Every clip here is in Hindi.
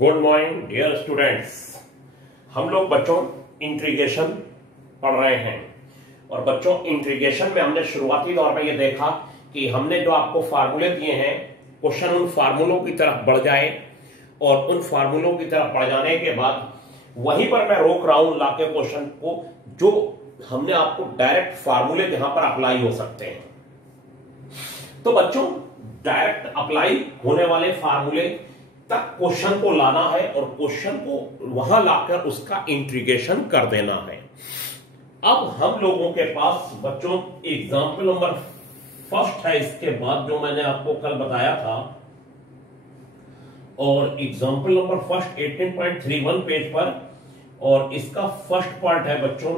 Good morning dear students. हम लोग बच्चों इंट्रीगेशन पढ़ रहे हैं और बच्चों इंट्रीगेशन में हमने शुरुआती दौर में ये देखा कि हमने जो आपको फार्मूले दिए हैं, क्वेश्चन उन फार्मूलों की तरफ बढ़ जाए और उन फार्मूलों की तरफ बढ़ जाने के बाद वहीं पर मैं रोक रहा हूं लाके क्वेश्चन को, जो हमने आपको डायरेक्ट फार्मूले जहां पर अप्लाई हो सकते हैं। तो बच्चों डायरेक्ट अप्लाई होने वाले फार्मूले तक क्वेश्चन को लाना है और क्वेश्चन को वहां लाकर उसका इंट्रीगेशन कर देना है। अब हम लोगों के पास बच्चों एग्जाम्पल नंबर फर्स्ट है, इसके बाद जो मैंने आपको कल बताया था, और एग्जाम्पल नंबर फर्स्ट 18.31 पेज पर, और इसका फर्स्ट पार्ट है बच्चों,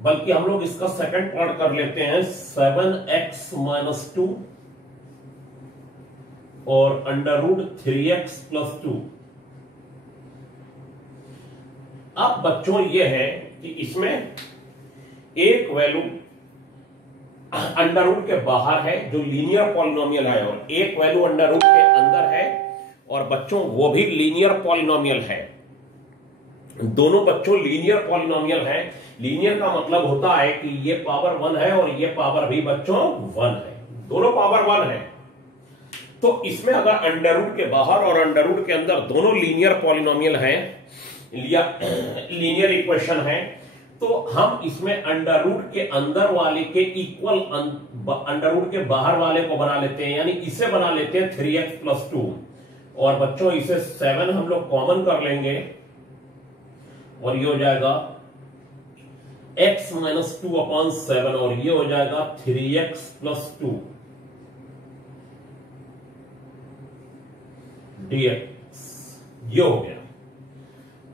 बल्कि हम लोग इसका सेकंड पार्ट कर लेते हैं, 7x-2 और √3x+2। अब बच्चों ये है कि इसमें एक वैल्यू अंडर रूट के बाहर है जो लीनियर पॉलिनोमियल है, और एक वैल्यू अंडर रूट के अंदर है और बच्चों वो भी लीनियर पॉलिनोमियल है। दोनों बच्चों लीनियर पॉलिनोमियल है। लीनियर का मतलब होता है कि ये पावर 1 है और ये पावर भी बच्चों 1 है, दोनों पावर 1 है। तो इसमें अगर अंडर रूट के बाहर और अंडर रूट के अंदर दोनों लीनियर पॉलिनोमियल है या लीनियर इक्वेशन है, तो हम इसमें अंडर रूट के अंदर वाले के इक्वल अंडर रूट के बाहर वाले को बना लेते हैं, यानी इसे बना लेते हैं 3x+2, और बच्चों इसे 7 हम लोग कॉमन कर लेंगे और ये हो जाएगा x-2/7 और ये हो जाएगा 3x+2 dx, ये हो गया।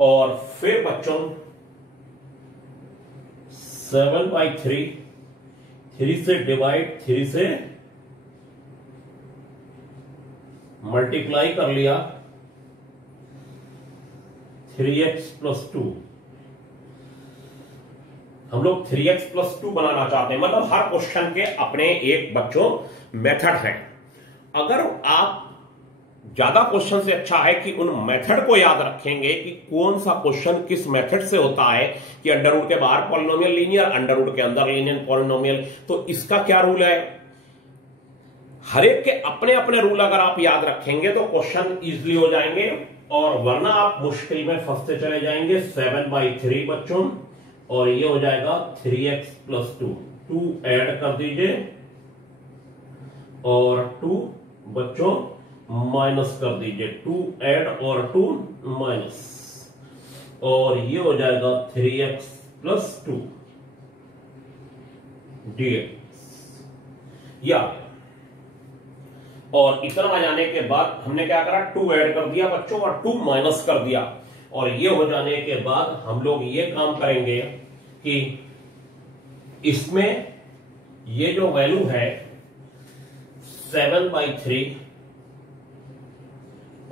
और फिर बच्चों 7/3, 3 से डिवाइड, 3 से मल्टीप्लाई कर लिया, 3x+2। हम लोग 3x+2 बनाना चाहते हैं, मतलब हर क्वेश्चन के अपने एक बच्चों मेथड है। अगर आप ज्यादा क्वेश्चन से अच्छा है कि उन मेथड को याद रखेंगे कि कौन सा क्वेश्चन किस मेथड से होता है, कि अंडर रूट के बाहर पॉलिनोमियल लीनियर, अंडर रूट के अंदर लीनियर पॉलिनोमियल, तो इसका क्या रूल है। हर एक के अपने अपने रूल अगर आप याद रखेंगे तो क्वेश्चन इजीली हो जाएंगे, और वरना आप मुश्किल में फंसते चले जाएंगे। 7/3 बच्चों, और ये हो जाएगा 3x+2, 2 ऐड कर दीजिए और 2 बच्चों माइनस कर दीजिए, 2 ऐड और 2 माइनस, और ये हो जाएगा 3x+2 dx, ये आ गया। और इतना आ जाने के बाद हमने क्या करा, 2 ऐड कर दिया बच्चों और 2 माइनस कर दिया, और ये हो जाने के बाद हम लोग ये काम करेंगे कि इसमें ये जो वैल्यू है 7/3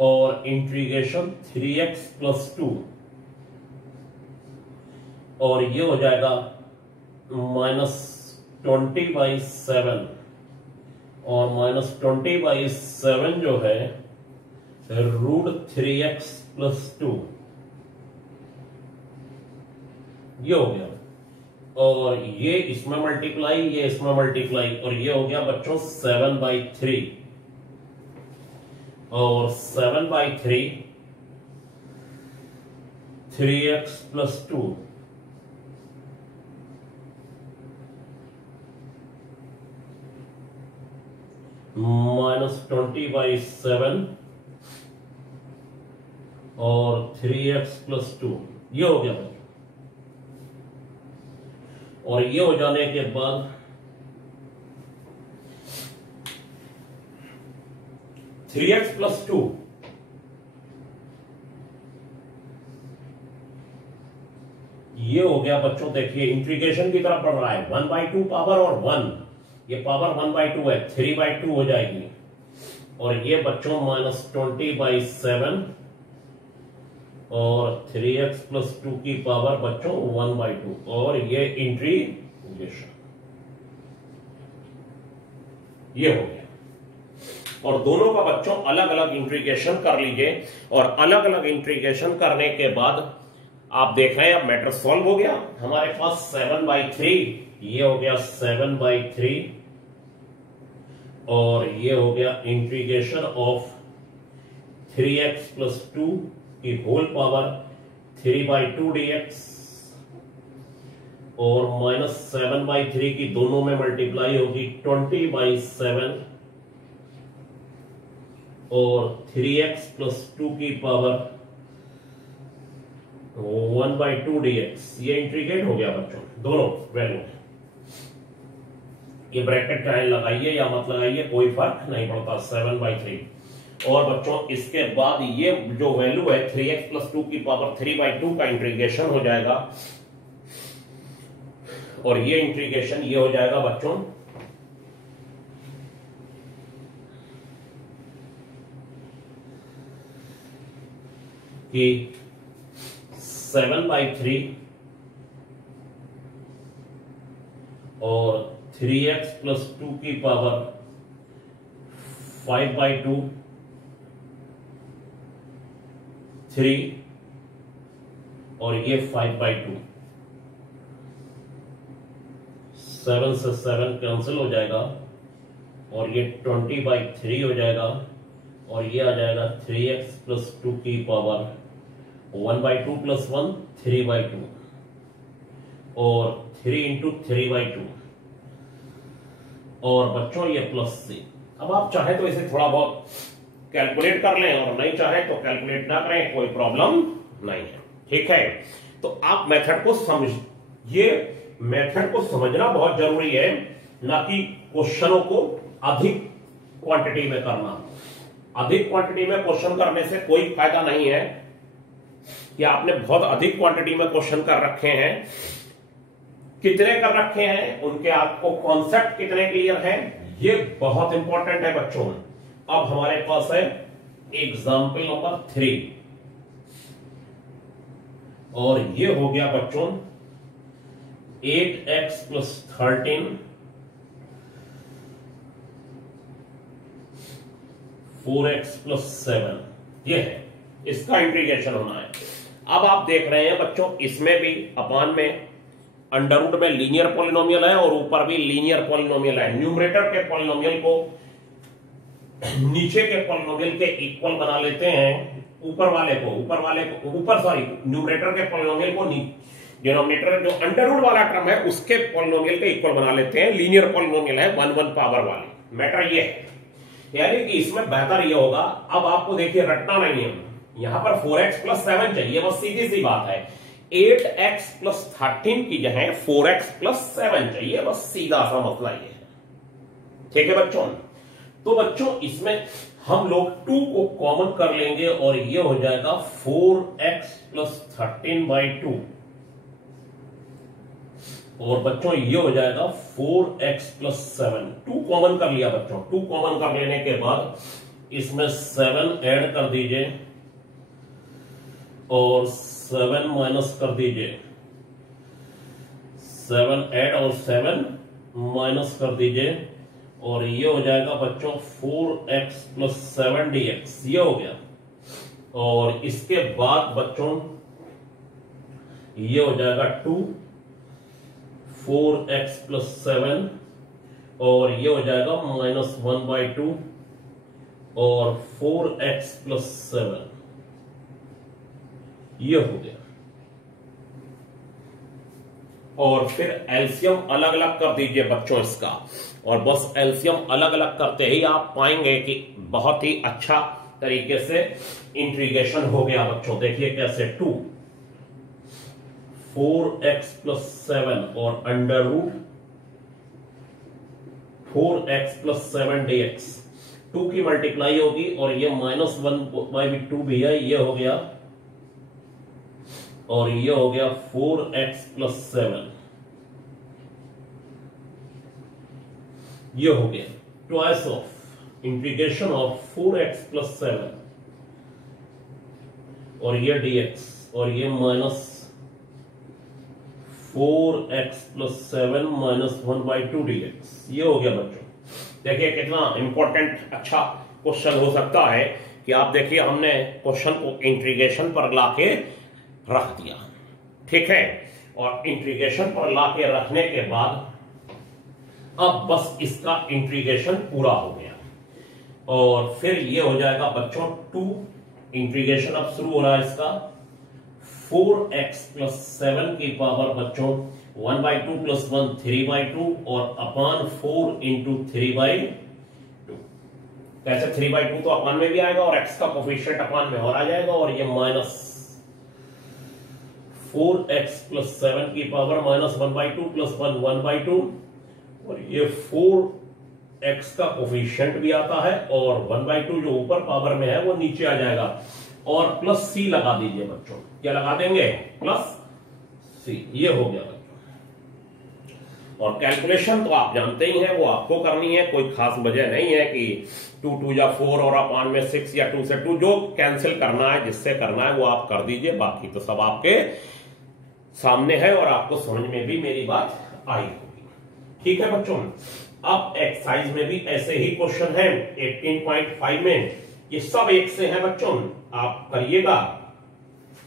और इंटीग्रेशन 3x+2, और ये हो जाएगा -20/7, और -20/7 जो है √3x+2, ये हो गया, और ये इसमें मल्टीप्लाई, ये इसमें मल्टीप्लाई, और ये हो गया बच्चों 7/3, और 7/3 3x+2, -20/7 और 3x+2, ये हो गया। और ये हो जाने के बाद 3x+2 ये हो गया बच्चों। देखिए इंटीग्रेशन की तरफ बढ़ रहा है, 1/2 पावर और 1, ये पावर 1/2 है, 3/2 हो जाएगी, और ये बच्चों -20/7 और 3x+2 की पावर बच्चों 1/2, और ये इंटीग्रेशन ये हो गया। और दोनों का बच्चों अलग अलग इंटीग्रेशन कर लीजिए, और अलग अलग इंटीग्रेशन करने के बाद आप देख रहे हैं अब मैटर सॉल्व हो गया। हमारे पास 7/3, ये हो गया 7/3, और ये हो गया इंटीग्रेशन ऑफ 3x + 2 की होल पावर 3/2 dx, और -7/3 की दोनों में मल्टीप्लाई होगी 20/7, और 3x + 2 की पावर 1/2 dx। ये इंटीग्रेट हो गया बच्चों दोनों वैल्यू। ये ब्रैकेट चाहे लगाइए या मत लगाइए कोई फर्क नहीं पड़ता, 7/3। और बच्चों इसके बाद ये जो वैल्यू है 3x + 2 की पावर 3/2 का इंटीग्रेशन हो जाएगा, और ये इंटीग्रेशन ये हो जाएगा बच्चों कि 7/3 और 3x + 2 की पावर 5/2 3, और ये 5/2, 7 से 7 कैंसिल हो जाएगा, और ये 20/3 हो जाएगा, और ये आ जाएगा 3x + 2 की पावर 1/2 + 1 3/2, और 3 × 3/2, और बच्चों ये +c। अब आप चाहे तो इसे थोड़ा बहुत कैलकुलेट कर लें, और नहीं चाहे तो कैलकुलेट ना करें, कोई प्रॉब्लम नहीं है, ठीक है। तो आप मेथड को समझिए, मेथड को समझना बहुत जरूरी है, ना कि क्वेश्चनों को अधिक क्वांटिटी में करना। अधिक क्वांटिटी में क्वेश्चन करने से कोई फायदा नहीं है कि आपने बहुत अधिक क्वांटिटी में क्वेश्चन कर रखे हैं। कितने कर रखे हैं, उनके आपको कॉन्सेप्ट कितने क्लियर हैं, ये बहुत इंपॉर्टेंट है बच्चों। अब हमारे पास है एग्जाम्पल नंबर 3, और ये हो गया बच्चों 8x + 13 4x + 7, ये है, इसका इंटीग्रेशन होना है। अब आप देख रहे हैं बच्चों इसमें भी अपान में अंडर रूट में लीनियर पॉलिनोमियल है, और ऊपर भी लीनियर पॉलिनोमियल है। न्यूमरेटर के पॉलिनोमियल को नीचे के पॉलिनोमियल के इक्वल बना लेते हैं, न्यूमरेटर के पॉलिनोमियल को डिनोमिनेटर जो अंडर रूट वाला टर्म है उसके पॉलिनोमियल के इक्वल बना लेते हैं। लीनियर पॉलिनोमियल है 1 पावर वाली, मैटर ये है। यानी कि इसमें बेहतर ये होगा, अब आपको देखिए रटना नहीं है, यहां पर 4x + 7 चाहिए, बस सीधी सी बात है। 8x + 13 की जगह 4x + 7 चाहिए, बस सीधा सा मसला ये है, ठीक है बच्चों। तो बच्चों इसमें हम लोग 2 को कॉमन कर लेंगे, और ये हो जाएगा 4x + 13/2, और बच्चों ये हो जाएगा 4x + 7। 2 कॉमन कर लिया बच्चों। 2 कॉमन कर लेने के बाद इसमें 7 ऐड कर दीजिए, और 7 माइनस कर दीजिए, 7 ऐड और 7 माइनस कर दीजिए, और ये हो जाएगा बच्चों 4x + 7 dx, ये हो गया। और इसके बाद बच्चों ये हो जाएगा 2 4x + 7, और ये हो जाएगा -1/2, और 4x + 7, ये हो गया। और फिर एलसीएम अलग अलग कर दीजिए बच्चों इसका, और बस एलसीएम अलग अलग करते ही आप पाएंगे कि बहुत ही अच्छा तरीके से इंटीग्रेशन हो गया बच्चों। देखिए कैसे, 2 4x + 7 और अंडर रूट 4x + 7 dx, 2 की मल्टीप्लाई होगी, और ये -1/2 भी है, ये हो गया, और ये हो गया 4x + 7, ये हो गया twice of integration of 4x + 7, और ये dx, और ये -4x + 7 -1/2 dx, ये हो गया बच्चों। देखिए कितना इंपॉर्टेंट अच्छा क्वेश्चन हो सकता है कि आप देखिए हमने क्वेश्चन को इंटीग्रेशन पर लाके रख दिया, ठीक है, और इंटीग्रेशन पर लाके रखने के बाद अब बस इसका इंटीग्रेशन पूरा हो गया और फिर ये हो जाएगा बच्चों 2 इंटीग्रेशन अब शुरू हो रहा है इसका 4x + 7 की पावर बच्चों 1/2 + 1 3/2 और अपान 4 × 3/2। कैसे 3/2 तो अपान में भी आएगा और x का कोफिशिएंट अपान में और आ जाएगा और ये माइनस 4x + 7 की पावर -1/2 + 1 1/2 और ये 4x का कोफिशिएंट भी आता है और 1/2 जो ऊपर पावर में है वो नीचे आ जाएगा और प्लस c लगा दीजिए बच्चों। क्या लगा देंगे? Plus c। ये हो गया बच्चों। और कैलकुलेशन तो आप जानते ही हैं, वो आपको करनी है, कोई खास वजह नहीं है कि 2 2 या 4 और अपान में 6 या 2 से 2 जो कैंसिल करना है जिससे करना है वो आप कर दीजिए, बाकी तो सब आपके सामने है और आपको समझ में भी मेरी बात आई होगी। ठीक है बच्चों, अब एक्सरसाइज में भी ऐसे ही क्वेश्चन है 18.5 में, ये सब एक से हैं बच्चों, आप करिएगा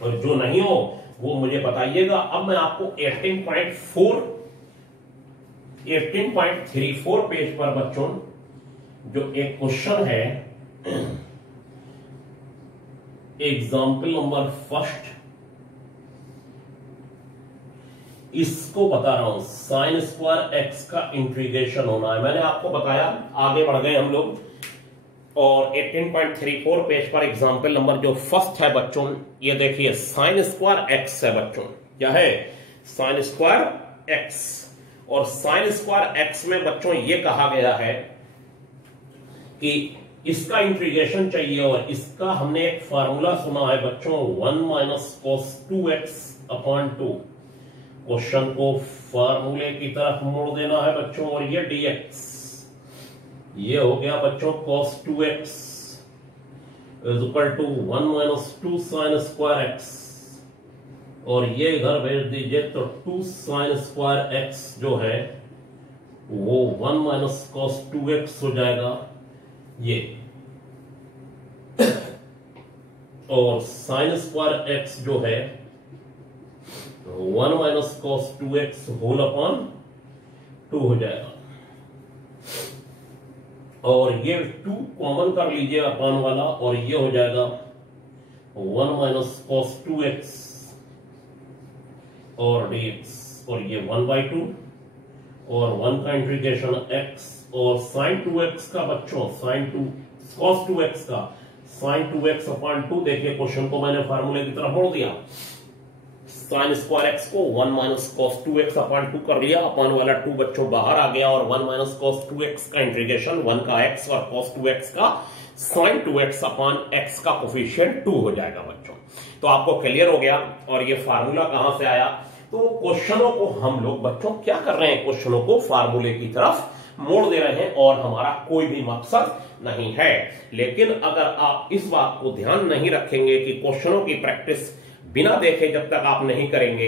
और जो नहीं हो वो मुझे बताइएगा। अब मैं आपको 18.34 पेज पर बच्चों जो एक क्वेश्चन है एग्जाम्पल नंबर 1, इसको बता रहा हूं, sin² x का इंटीग्रेशन होना है। मैंने आपको बताया, आगे बढ़ गए हम लोग और 18.34 पेज पर एग्जाम्पल नंबर जो 1 है बच्चों, ये देखिए sin² x है बच्चों। क्या है? sin² x। और sin² x में बच्चों ये कहा गया है कि इसका इंटीग्रेशन चाहिए और इसका हमने एक फार्मूला सुना है बच्चों 1 - cos 2x/2। क्वेश्चन को फार्मूले की तरफ मोड़ देना है बच्चों और ये dx, ये हो गया बच्चों cos 2x = 1 - 2 sin² x और ये इधर भेज दीजिए तो 2 sin² x जो है वो 1 - cos 2x हो जाएगा ये और sin² x जो है 1 - cos 2x होल/2 हो जाएगा और ये 2 कॉमन कर लीजिए अपान वाला और ये हो जाएगा 1 - cos 2x और dx और ये 1/2 और 1 का इंटीग्रेशन x और sin 2x का बच्चों cos 2x का sin 2x/2। देखिए क्वेश्चन को मैंने फार्मूले की तरफ मोड़ दिया, sin² x को 1 - cos 2x/2 कर लिया, अपान वाला 2 बच्चों बाहर आ गया और 1 - cos 2x का इंटीग्रेशन 1 का x और cos 2x का sin 2x/x का कोफिशिएंट 2 हो जाएगा बच्चों। तो आपको क्लियर हो गया। और ये फार्मूला कहां से आया? तो क्वेश्चनों को हम लोग बच्चों क्या कर रहे हैं, क्वेश्चनों को फार्मूले की तरफ मोड़ दे रहे हैं और हमारा कोई भी मकसद नहीं है। लेकिन अगर आप इस बात को ध्यान नहीं रखेंगे कि क्वेश्चनों की प्रैक्टिस बिना देखे जब तक आप नहीं करेंगे,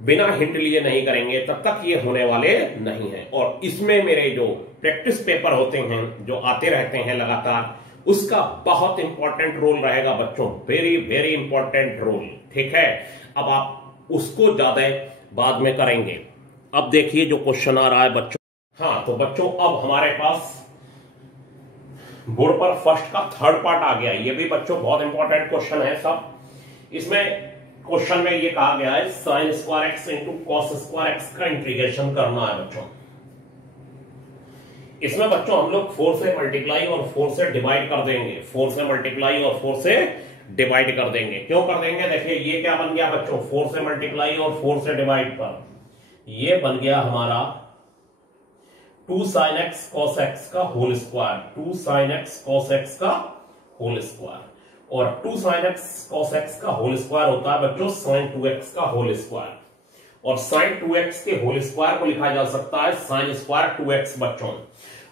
बिना हिंट लिए नहीं करेंगे, तब तक ये होने वाले नहीं है। और इसमें मेरे जो प्रैक्टिस पेपर होते हैं जो आते रहते हैं लगातार, उसका बहुत इंपॉर्टेंट रोल रहेगा बच्चों, वेरी वेरी इंपॉर्टेंट रोल। ठीक है, अब आप उसको ज्यादा बाद में करेंगे। अब देखिए जो क्वेश्चन आ रहा है बच्चों। हाँ तो बच्चों अब हमारे पास बोर्ड पर फर्स्ट का 3rd पार्ट आ गया। ये भी बच्चों बहुत इंपॉर्टेंट क्वेश्चन है सब। इसमें क्वेश्चन में ये कहा गया है sin² x × cos² x का इंटीग्रेशन करना है बच्चों। इसमें बच्चों हम लोग 4 से मल्टीप्लाई और 4 से डिवाइड कर देंगे, 4 से मल्टीप्लाई और 4 से डिवाइड कर देंगे। क्यों कर देंगे? देखिए ये क्या बन गया बच्चों, 4 से मल्टीप्लाई और 4 से डिवाइड पर ये बन गया हमारा 2 sin x cos x का whole square, 2 sin x cos x का होल स्क्वायर और 2 sin x cos x का होल स्क्वायर होता है बच्चों sin 2x का होल स्क्वायर और sin 2x के होल स्क्वायर को लिखा जा सकता है sin² 2x बच्चों।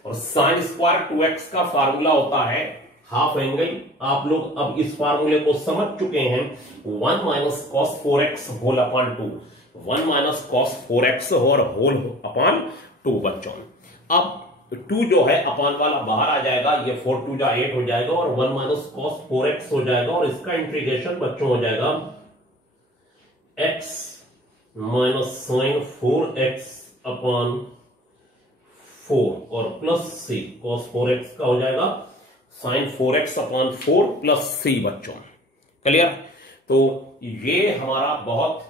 और sin² 2x का फार्मूला होता है हाफ एंगल। आप लोग अब इस फार्मूले को समझ चुके हैं, 1 - cos 4x होल/2, 1 - cos 4x और होल/2 बच्चों। अब 2 जो है अपान वाला बाहर आ जाएगा, ये 4 2 जा 8 हो जाएगा और 1 माइनस कॉस 4x हो जाएगा और इसका इंटीग्रेशन बच्चों हो जाएगा x माइनस साइन 4x अपान 4 और प्लस c कॉस 4x का हो जाएगा साइन 4x अपान 4 प्लस c बच्चों। क्लियर? तो ये हमारा बहुत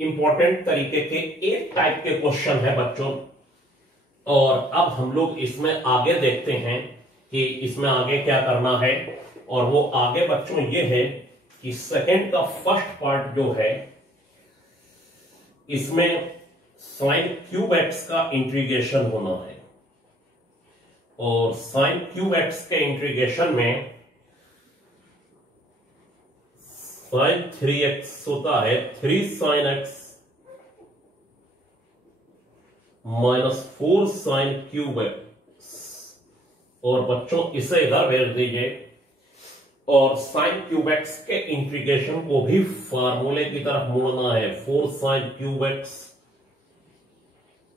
इंपॉर्टेंट तरीके के एक टाइप के क्वेश्चन है बच्चों। और अब हम लोग इसमें आगे देखते हैं कि इसमें आगे क्या करना है। और वो आगे बच्चों ये है कि सेकंड का फर्स्ट पार्ट जो है इसमें साइन क्यूब एक्स का इंटीग्रेशन होना है और साइन क्यूब एक्स के इंटीग्रेशन में साइन 3x होता है 3 sine x minus 4 sine cube x. और बच्चों इसे इधर भेज दीजिए और साइन क्यूब एक्स के इंटीग्रेशन को भी फार्मूले की तरफ मोड़ना है। 4 sine cube x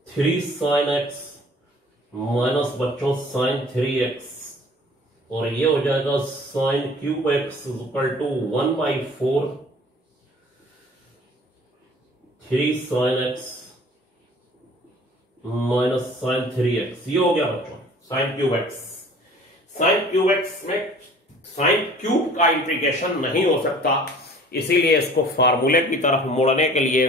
3 sine x minus बच्चों साइन 3x और ये हो जाएगा sine cube x equal to 1/4 3 sine x minus sine 3x। ये हो गया बच्चों sine cube x. Sine cube x में साइन क्यूब का इंटीग्रेशन नहीं हो सकता, इसीलिए इसको फार्मूले की तरफ मोड़ने के लिए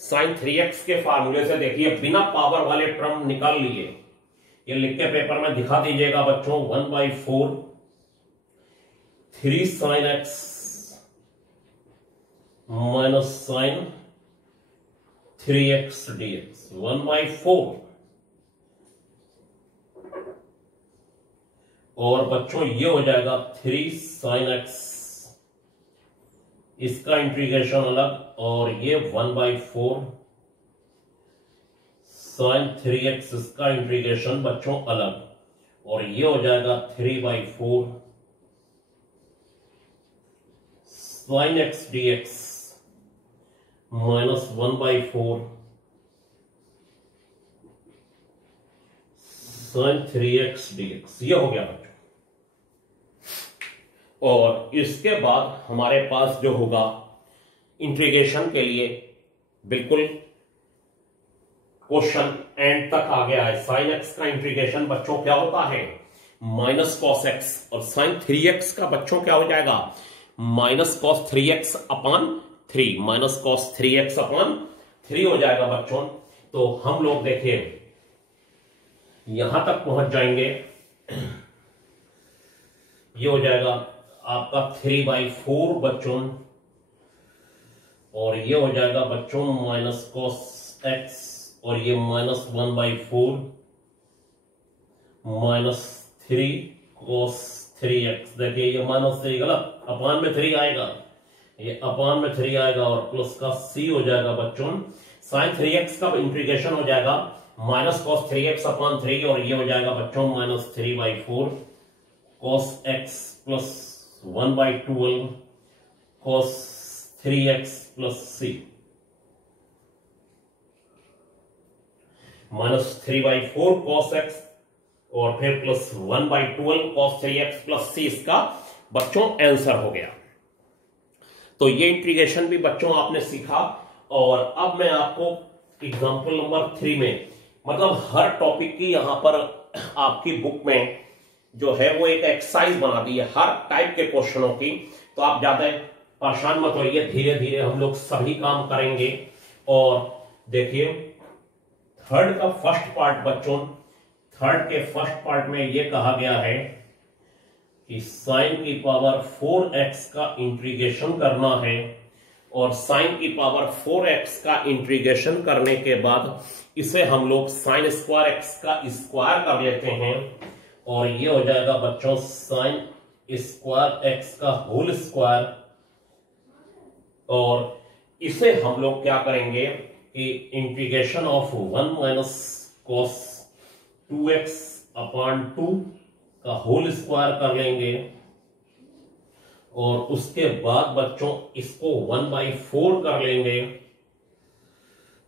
साइन 3x के फार्मूले से देखिए बिना पावर वाले टर्म निकाल लिए। ये लिख के पेपर में दिखा दीजिएगा बच्चों 1/4 3 sine x minus sine 3x dx 1/4। और बच्चों ये हो जाएगा 3 साइन x, इसका इंटीग्रेशन अलग और ये 1/4 साइन 3x इसका इंटीग्रेशन बच्चों अलग और ये हो जाएगा 3/4 sine x dx minus 1/4 sine 3x dx। ये हो गया बच्चों। और इसके बाद हमारे पास जो होगा इंटीग्रेशन के लिए बिल्कुल क्वेश्चन एंड तक आ गया है। साइन एक्स का इंटीग्रेशन बच्चों क्या होता है माइनस कॉस एक्स और साइन 3x का बच्चों क्या हो जाएगा माइनस कॉस 3x अपान 3 माइनस कॉस 3x अपान 3 हो जाएगा बच्चों। तो हम लोग देखिए यहां तक पहुंच जाएंगे, ये हो जाएगा आपका 3/4 बच्चों और ये हो जाएगा बच्चों माइनस कॉस x और ये माइनस 1/4 माइनस 3 कॉस 3x। देखिए ये माइनस 3 गलत, अपान में 3 आएगा, ये अपान में 3 आएगा और प्लस का c हो जाएगा बच्चों। साइन 3x का इंटीग्रेशन हो जाएगा माइनस कॉस 3x अपान 3 और ये हो जाएगा बच्चों minus 3/4 cos x plus 1/12 cos 3x plus c minus 3/4 cos x और फिर plus 1/12 cos 3x plus c इसका बच्चों आंसर हो गया। तो ये इंटीग्रेशन भी बच्चों आपने सीखा। और अब मैं आपको एग्जांपल नंबर 3 में मतलब हर टॉपिक की यहां पर आपकी बुक में जो है वो एक एक्सरसाइज बना दी है हर टाइप के क्वेश्चनों की। तो आप ज्यादा परेशान मत होइए, धीरे धीरे हम लोग सभी काम करेंगे। और देखिए थर्ड का फर्स्ट पार्ट बच्चों, थर्ड के फर्स्ट पार्ट में ये कहा गया है कि साइन की पावर 4x का इंटीग्रेशन करना है और साइन की पावर 4x का इंटीग्रेशन करने के बाद इसे हम लोग साइन स्क्वायर x का स्क्वायर कर लेते हैं और ये हो जाएगा बच्चों साइन स्क्वायर x का होल स्क्वायर। और इसे हम लोग क्या करेंगे कि integration of 1 minus cos 2x अपान 2 का होल स्क्वायर कर लेंगे और उसके बाद बच्चों इसको 1/4 कर लेंगे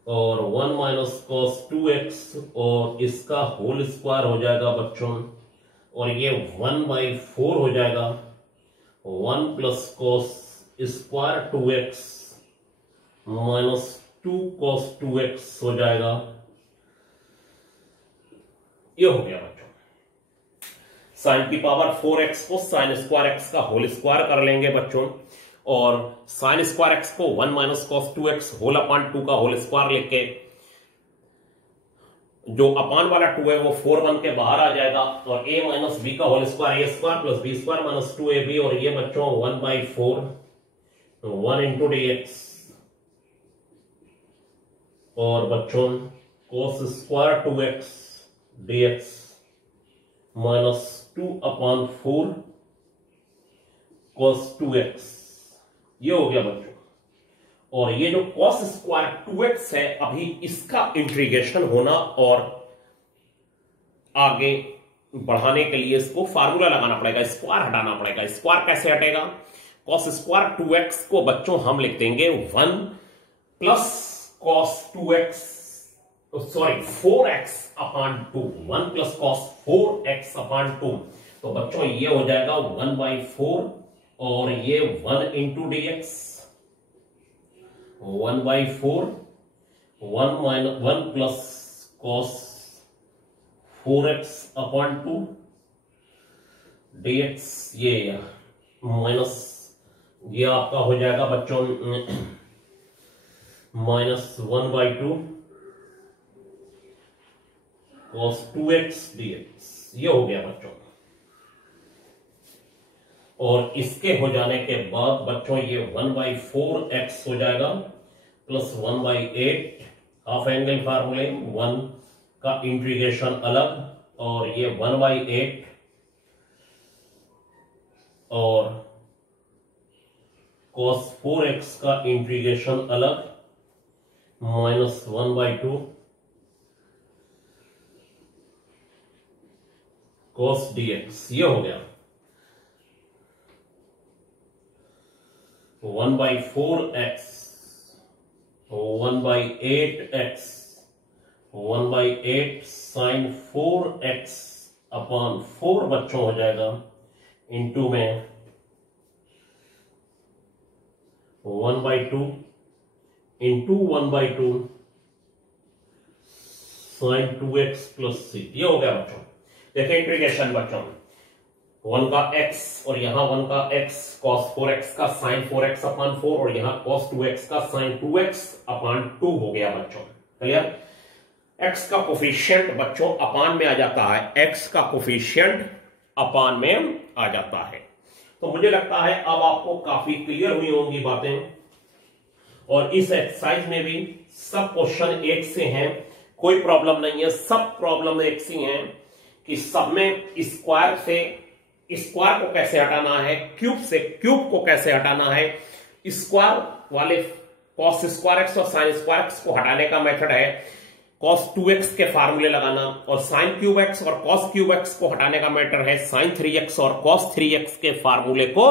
और 1 माइनस कॉस 2x और इसका होल स्क्वायर हो जाएगा बच्चों, और ये 1/4 हो जाएगा। 1 plus cos square 2x minus 2 cos 2x हो जाएगा। ये हो गया बच्चों। साइन की पावर 4x को साइन स्क्वायर x का होल स्क्वायर कर लेंगे बच्चों, और साइन स्क्वायर x को 1 minus cos 2x whole upon 2 का होल स्क्वायर लेके जो अपान वाला 2 है वो 4 बन के बाहर आ जाएगा, और a माइनस बी का whole square a square plus B square minus 2ab, और ये बच्चों 1/4 1 इंटू dx, और बच्चों cos square 2x dx minus 2/4 cos 2x, ये हो गया बच्चों। और ये जो cos स्क्वायर 2x है, अभी इसका इंटीग्रेशन होना और आगे बढ़ाने के लिए इसको फार्मूला लगाना पड़ेगा, स्क्वायर हटाना पड़ेगा। स्क्वायर कैसे हटेगा? cos स्क्वायर 2x को बच्चों हम लिख देंगे 1 plus cos 2x, sorry 4x अपान 2, 1 प्लस कॉस 4x अपान 2, तो बच्चों ये हो जाएगा 1/4, और ये 1 into dx 1/4, 1 plus cos 4x अपान 2 dx, ये माइनस, ये आपका हो जाएगा बच्चों माइनस 1/2 cos 2x dx, ये हो गया बच्चों। और इसके हो जाने के बाद बच्चों ये 1/4x हो जाएगा प्लस 1/8, हाफ एंगल फार्मूले 1 का इंटीग्रेशन अलग, और ये 1/8 और cos 4x का इंटीग्रेशन अलग माइनस 1/2 cos dx, ये हो गया 1/4x 1/8x 1/8 साइन 4x अपान 4 बच्चों हो जाएगा, इंटू में 1/2 इंटू 1/2 साइन 2x प्लस 6, ये हो गया बच्चों। देखिए इंटीग्रेशन बच्चों, 1 का x और यहां 1 का x, cos 4x का sin 4x अपान 4, और यहां cos 2x का sin 2x अपान 2 हो गया बच्चों। क्लियर? x का कोफिशिएंट बच्चों अपान में आ जाता है, x का कोफिशिएंट अपान में आ जाता है। तो मुझे लगता है अब आपको काफी क्लियर हुई होंगी बातें, और इस एक्सरसाइज में भी सब क्वेश्चन एक से हैं, कोई प्रॉब्लम नहीं है, सब प्रॉब्लम एक सी हैं कि सब में स्क्वायर से स्क्वायर को कैसे हटाना है, क्यूब से क्यूब को कैसे हटाना है, स्क्वायर वाले cos स्क्वायर एक्स और sin स्क्वायर एक्स को हटाने का मेथड है cos 2x के फार्मूले लगाना, और sin क्यूब एक्स और cos क्यूब एक्स को हटाने का मेथड है sin 3x और cos 3x के फार्मूले को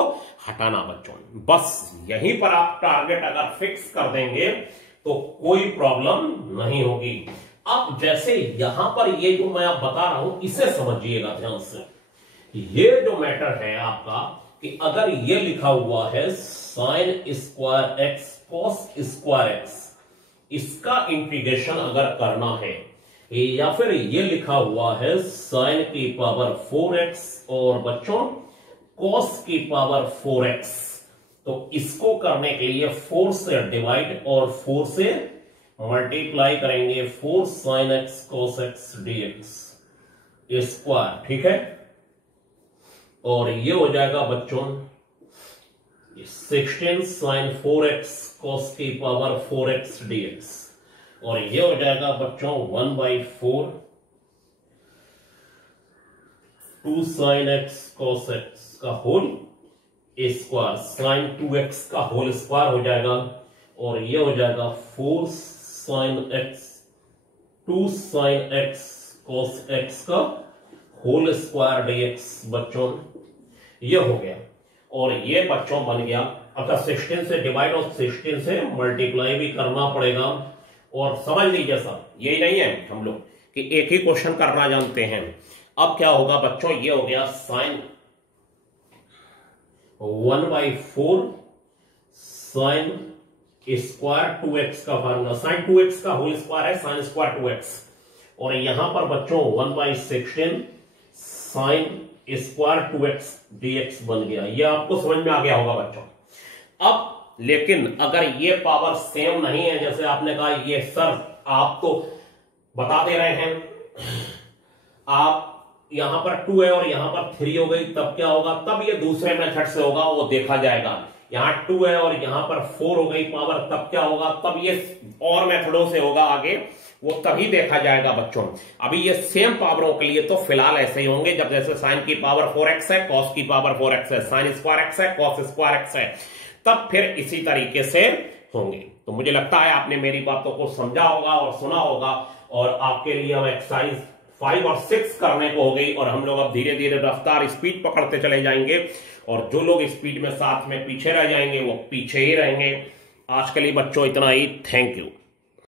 हटाना बच्चों। बस यहीं पर आप टारगेट अगर फिक्स कर देंगे तो कोई प्रॉब्लम नहीं होगी। अब जैसे यहां पर ये जो मैं आप बता रहा हूं इसे समझिएगा ध्यान से। ये जो मैटर है आपका कि अगर ये लिखा हुआ है sin square x cos square x, इसका इंटीग्रेशन अगर करना है, या फिर ये लिखा हुआ है sin की पावर 4x और बच्चों cos की पावर 4x, तो इसको करने के लिए 4 से डिवाइड और 4 से मल्टीप्लाई करेंगे, 4 sin x cos x dx square, ठीक है। और ये हो जाएगा बच्चों 16 sin 4x cos की पावर 4x dx, और ये हो जाएगा बच्चों 1/4 2 sin x cos x का होल स्क्वायर, sin 2x का होल स्क्वायर हो जाएगा, और ये हो जाएगा 4 sin x 2 sin x cos x का होल स्क्वायर dx बच्चों, ये हो गया। और ये बच्चों बन गया, अगर 16 से डिवाइड और 16 से मल्टीप्लाई भी करना पड़ेगा, और समझ लीजिए सब, यही नहीं है हम लोग कि एक ही क्वेश्चन करना जानते हैं। अब क्या होगा बच्चों, ये हो गया साइन 1/4 साइन स्क्वायर 2x का फार्मूला, साइन 2x का होल स्क्वायर है साइन स्क्वायर 2x, और यहां पर बच्चों 1/16 साइन स्क्वायर 2x dx बन गया। ये आपको समझ में आ गया होगा बच्चों। अब लेकिन अगर ये पावर सेम नहीं है, जैसे आपने कहा ये सर आप तो बता दे रहे हैं, आप यहां पर 2 है और यहां पर 3 हो गई, तब क्या होगा, तब ये दूसरे मेथड से होगा, वो देखा जाएगा। यहां 2 है और यहां पर 4 हो गई पावर, तब क्या होगा, तब ये और मेथडों से होगा आगे, वो तभी देखा जाएगा बच्चों। अभी ये सेम पावरों के लिए तो फिलहाल ऐसे ही होंगे, जब जैसे साइन की पावर 4x है, कॉस की पावर 4x है, साइन स्क्वायर x है, कॉस स्क्वायर x है, तब फिर इसी तरीके से होंगे। तो मुझे लगता है आपने मेरी बातों को समझा होगा और सुना होगा, और आपके लिए हम एक्सरसाइज 5 और 6 करने को हो गई, और हम लोग अब धीरे धीरे रफ्तार स्पीड पकड़ते चले जाएंगे, और जो लोग स्पीड में साथ में पीछे रह जाएंगे वो पीछे ही रहेंगे। आज के लिए बच्चों इतना ही, थैंक यू।